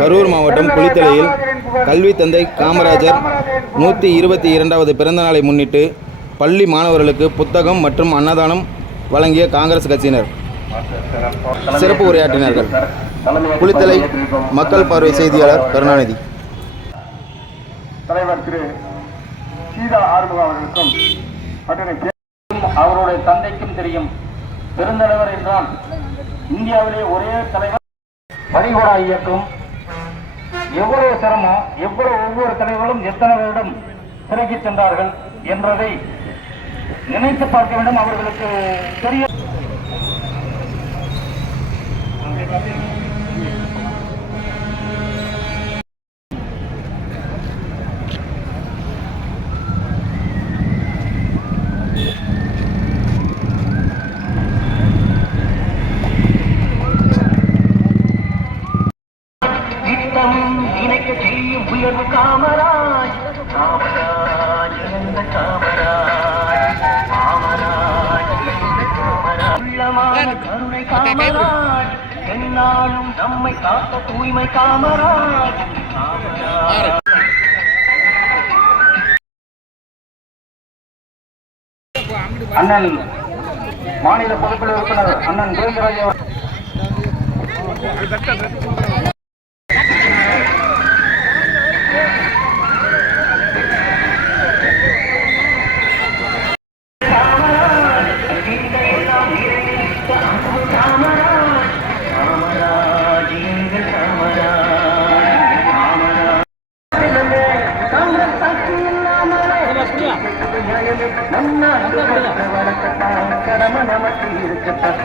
கரூர் மாவட்டம் குளித்தலையில் கல்வி தந்தை காமராஜர் 122வது பிறந்த நாளை முன்னிட்டு பள்ளி மாணவர்களுக்கு புத்தகம் மற்றும் அன்னதானம் வழங்கிய காங்கிரஸ் கட்சியினர் சிறப்பு உரையாற்றினார்கள். குளித்தலை மக்கள் பார்வை செய்தியாளர் கருணாநிதி. தலைவர் திரு சீதா ஆறுமுக அவர்களுக்கும் அவருடைய தந்தைக்கும் தெரியும். பெருந்தலைவர் என்றால் இந்தியாவிலே ஒரே தலைவர். வரிகோடா இயக்கம் எவ்வளவு சிரமம், எவ்வளவு ஒவ்வொரு தலைவர்களும் எத்தனை வருடம் சிறைக்கு சென்றார்கள் என்றதை நினைத்து பார்க்க வேண்டும். அவர்களுக்கு தெரிய நினைக்க செய்யும் உயர்வு காமராஜ் காமராஜ் காமராஜ் காமராஜ் உள்ளமான கருணை காமராஜ் என்னாலும் நம்மை காத்த தூய்மை காமராஜ் காமராஜ். அண்ணன் மாநில பொதுக்குழு உறுப்பினர் அண்ணன் கோவிந்தராஜ் கடமை நமக்கு இருக்கத்தான்